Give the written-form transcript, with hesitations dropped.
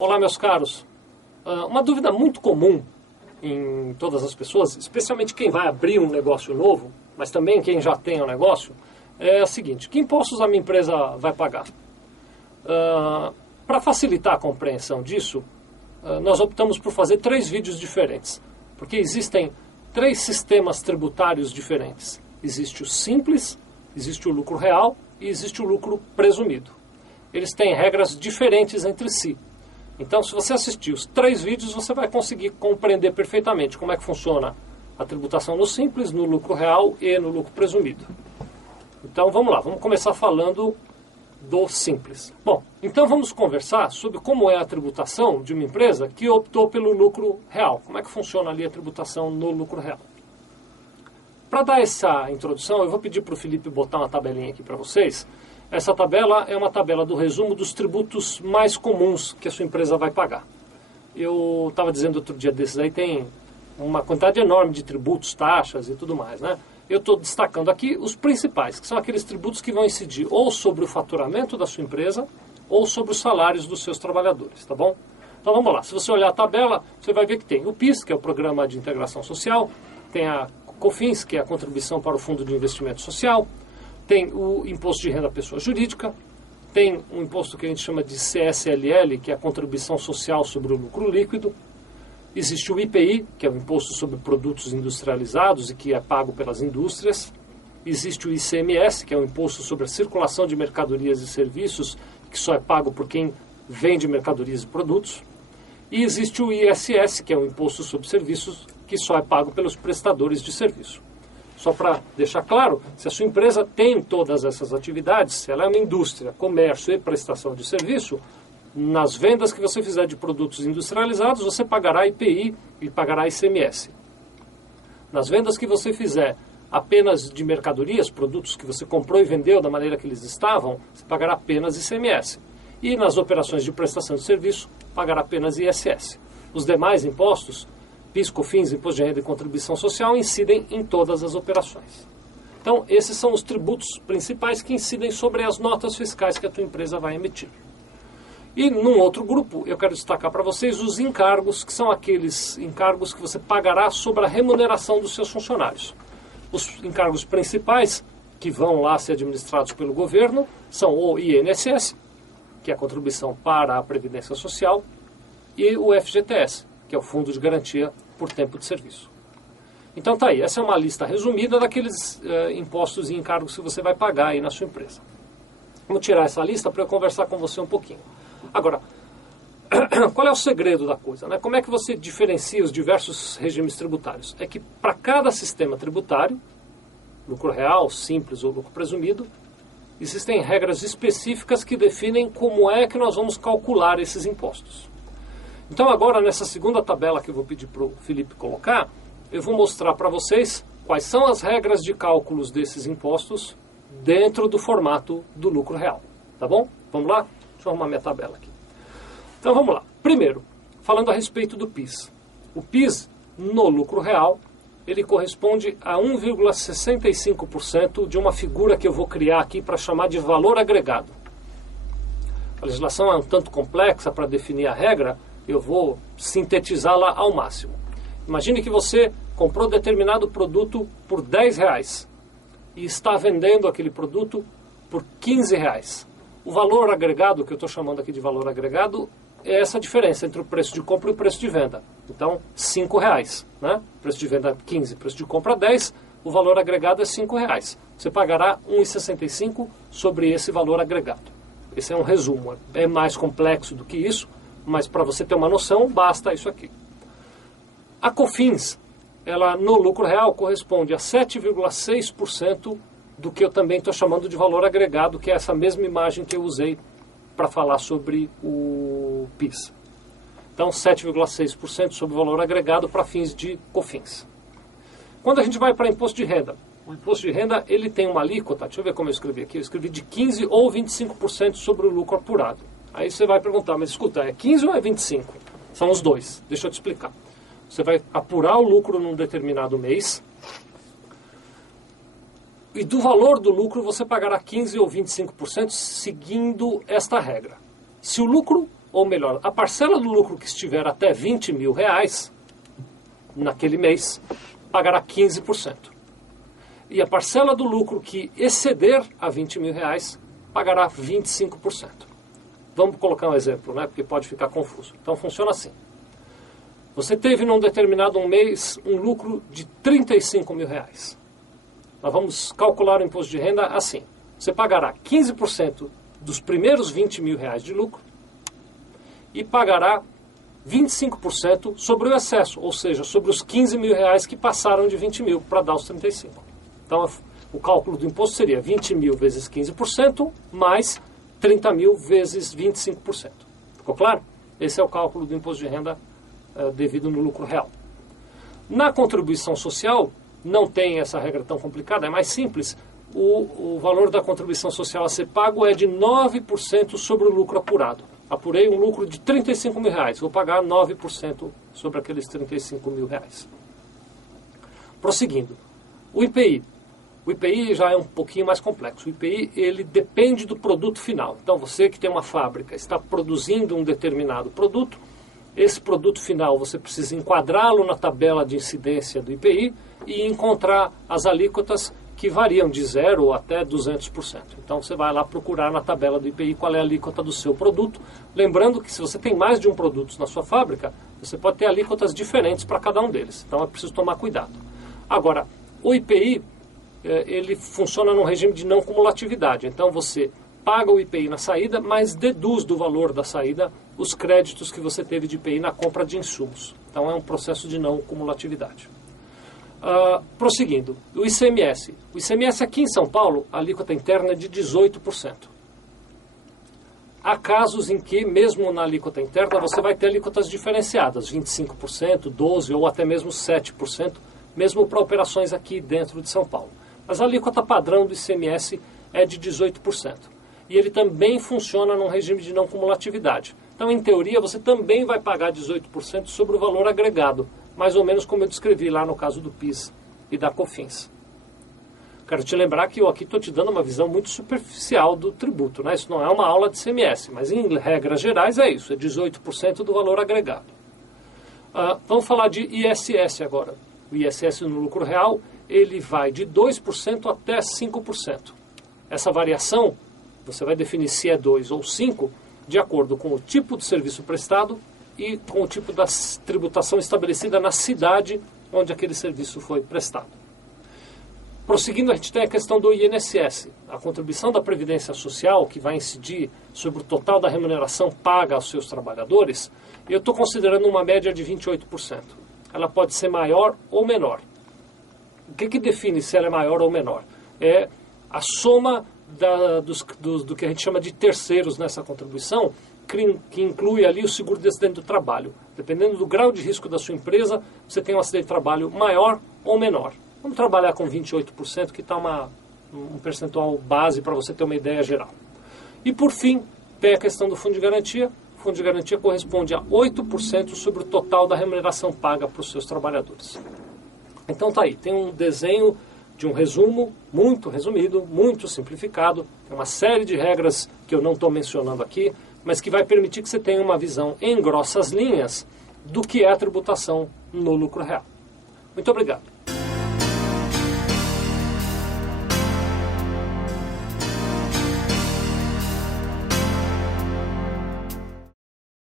Olá, meus caros. Uma dúvida muito comum em todas as pessoas, especialmente quem vai abrir um negócio novo, mas também quem já tem um negócio, é a seguinte: que impostos a minha empresa vai pagar? Para facilitar a compreensão disso, nós optamos por fazer 3 vídeos diferentes, porque existem 3 sistemas tributários diferentes. Existe o simples, existe o lucro real e existe o lucro presumido. Eles têm regras diferentes entre si. Então, se você assistir os 3 vídeos, você vai conseguir compreender perfeitamente como é que funciona a tributação no simples, no lucro real e no lucro presumido. Então, vamos lá, vamos começar falando do simples. Bom, então vamos conversar sobre como é a tributação de uma empresa que optou pelo lucro real. Como é que funciona ali a tributação no lucro real? Para dar essa introdução, eu vou pedir para o Felipe botar uma tabelinha aqui para vocês. Essa tabela é uma tabela do resumo dos tributos mais comuns que a sua empresa vai pagar. Eu estava dizendo outro dia desses aí, tem uma quantidade enorme de tributos, taxas e tudo mais, né? Eu estou destacando aqui os principais, que são aqueles tributos que vão incidir ou sobre o faturamento da sua empresa ou sobre os salários dos seus trabalhadores, tá bom? Então vamos lá, se você olhar a tabela, você vai ver que tem o PIS, que é o Programa de Integração Social, tem a COFINS, que é a Contribuição para o Fundo de Investimento Social, tem o Imposto de Renda à Pessoa Jurídica, tem um imposto que a gente chama de CSLL, que é a Contribuição Social sobre o Lucro Líquido, existe o IPI, que é o Imposto sobre Produtos Industrializados e que é pago pelas indústrias, existe o ICMS, que é o Imposto sobre a Circulação de Mercadorias e Serviços, que só é pago por quem vende mercadorias e produtos, e existe o ISS, que é o Imposto sobre Serviços, que só é pago pelos prestadores de serviço. Só para deixar claro, se a sua empresa tem todas essas atividades, se ela é uma indústria, comércio e prestação de serviço, nas vendas que você fizer de produtos industrializados, você pagará IPI e pagará ICMS. Nas vendas que você fizer apenas de mercadorias, produtos que você comprou e vendeu da maneira que eles estavam, você pagará apenas ICMS. E nas operações de prestação de serviço, pagará apenas ISS. Os demais impostos, PIS, COFINS, Imposto de Renda e Contribuição Social, incidem em todas as operações. Então, esses são os tributos principais que incidem sobre as notas fiscais que a tua empresa vai emitir. E num outro grupo, eu quero destacar para vocês os encargos, que são aqueles encargos que você pagará sobre a remuneração dos seus funcionários. Os encargos principais, que vão lá ser administrados pelo governo, são o INSS, que é a Contribuição para a Previdência Social, e o FGTS, que é o Fundo de Garantia por Tempo de Serviço. Então tá aí, essa é uma lista resumida daqueles impostos e encargos que você vai pagar aí na sua empresa. Vamos tirar essa lista para eu conversar com você um pouquinho. Agora, qual é o segredo da coisa, né? Como é que você diferencia os diversos regimes tributários? É que para cada sistema tributário, lucro real, simples ou lucro presumido, existem regras específicas que definem como é que nós vamos calcular esses impostos. Então agora, nessa segunda tabela que eu vou pedir para o Felipe colocar, eu vou mostrar para vocês quais são as regras de cálculos desses impostos dentro do formato do lucro real. Tá bom? Vamos lá? Deixa eu arrumar minha tabela aqui. Então vamos lá. Primeiro, falando a respeito do PIS. O PIS, no lucro real, ele corresponde a 1,65% de uma figura que eu vou criar aqui para chamar de valor agregado. A legislação é um tanto complexa para definir a regra, eu vou sintetizá-la ao máximo. Imagine que você comprou determinado produto por R$10 e está vendendo aquele produto por R$15. O valor agregado, que eu estou chamando aqui de valor agregado, é essa diferença entre o preço de compra e o preço de venda. Então, R$5, né? Preço de venda 15, preço de compra 10, o valor agregado é R$5. Você pagará 1,65 sobre esse valor agregado. Esse é um resumo, é mais complexo do que isso, mas para você ter uma noção, basta isso aqui. A COFINS, ela no lucro real corresponde a 7,6% do que eu também estou chamando de valor agregado, que é essa mesma imagem que eu usei para falar sobre o PIS. Então, 7,6% sobre o valor agregado para fins de COFINS. Quando a gente vai para imposto de renda, o imposto de renda ele tem uma alíquota, deixa eu ver como eu escrevi aqui, eu escrevi de 15% ou 25% sobre o lucro apurado. Aí você vai perguntar, mas escuta, é 15 ou é 25? São os dois, deixa eu te explicar. Você vai apurar o lucro num determinado mês, e do valor do lucro você pagará 15% ou 25% seguindo esta regra. Se o lucro ou melhor, a parcela do lucro que estiver até R$20.000 naquele mês, pagará 15%. E a parcela do lucro que exceder a R$20.000 pagará 25%. Vamos colocar um exemplo, né? Porque pode ficar confuso. Então funciona assim. Você teve num determinado mês um lucro de R$35.000. Nós vamos calcular o imposto de renda assim. Você pagará 15% dos primeiros R$20.000 de lucro e pagará 25% sobre o excesso, ou seja, sobre os R$15.000 que passaram de 20.000 para dar os 35. Então, o cálculo do imposto seria 20.000 vezes 15% mais 30.000 vezes 25%. Ficou claro? Esse é o cálculo do imposto de renda devido no lucro real. Na contribuição social, não tem essa regra tão complicada, é mais simples. O valor da contribuição social a ser pago é de 9% sobre o lucro apurado. Apurei um lucro de R$35.000, vou pagar 9% sobre aqueles R$35.000. Prosseguindo, o IPI. O IPI já é um pouquinho mais complexo. O IPI, ele depende do produto final. Então, você que tem uma fábrica, está produzindo um determinado produto, esse produto final você precisa enquadrá-lo na tabela de incidência do IPI e encontrar as alíquotas que variam de 0% até 200%. Então você vai lá procurar na tabela do IPI qual é a alíquota do seu produto. Lembrando que se você tem mais de um produto na sua fábrica, você pode ter alíquotas diferentes para cada um deles. Então é preciso tomar cuidado. Agora, o IPI, ele funciona num regime de não cumulatividade. Então você paga o IPI na saída, mas deduz do valor da saída os créditos que você teve de IPI na compra de insumos. Então é um processo de não cumulatividade. Prosseguindo, o ICMS. O ICMS aqui em São Paulo, a alíquota interna é de 18%. Há casos em que, mesmo na alíquota interna, você vai ter alíquotas diferenciadas, 25%, 12% ou até mesmo 7%, mesmo para operações aqui dentro de São Paulo. Mas a alíquota padrão do ICMS é de 18%. E ele também funciona num regime de não cumulatividade. Então, em teoria, você também vai pagar 18% sobre o valor agregado, mais ou menos como eu descrevi lá no caso do PIS e da COFINS. Quero te lembrar que eu aqui estou te dando uma visão muito superficial do tributo, né? Isso não é uma aula de ICMS, mas em regras gerais é isso, é 18% do valor agregado. Vamos falar de ISS agora. O ISS no lucro real, ele vai de 2% até 5%. Essa variação, você vai definir se é 2 ou 5%, de acordo com o tipo de serviço prestado e com o tipo da tributação estabelecida na cidade onde aquele serviço foi prestado. Prosseguindo, a gente tem a questão do INSS, a contribuição da Previdência Social, que vai incidir sobre o total da remuneração paga aos seus trabalhadores. Eu estou considerando uma média de 28%. Ela pode ser maior ou menor. O que define se ela é maior ou menor? É a soma do que a gente chama de terceiros nessa contribuição, que inclui ali o seguro de acidente do trabalho. Dependendo do grau de risco da sua empresa, você tem um acidente de trabalho maior ou menor. Vamos trabalhar com 28%, que está um percentual base para você ter uma ideia geral. E por fim, tem a questão do fundo de garantia. O fundo de garantia corresponde a 8% sobre o total da remuneração paga para os seus trabalhadores. Então tá aí, tem um desenho de um resumo muito resumido, muito simplificado, tem uma série de regras que eu não estou mencionando aqui, mas que vai permitir que você tenha uma visão em grossas linhas do que é a tributação no lucro real. Muito obrigado.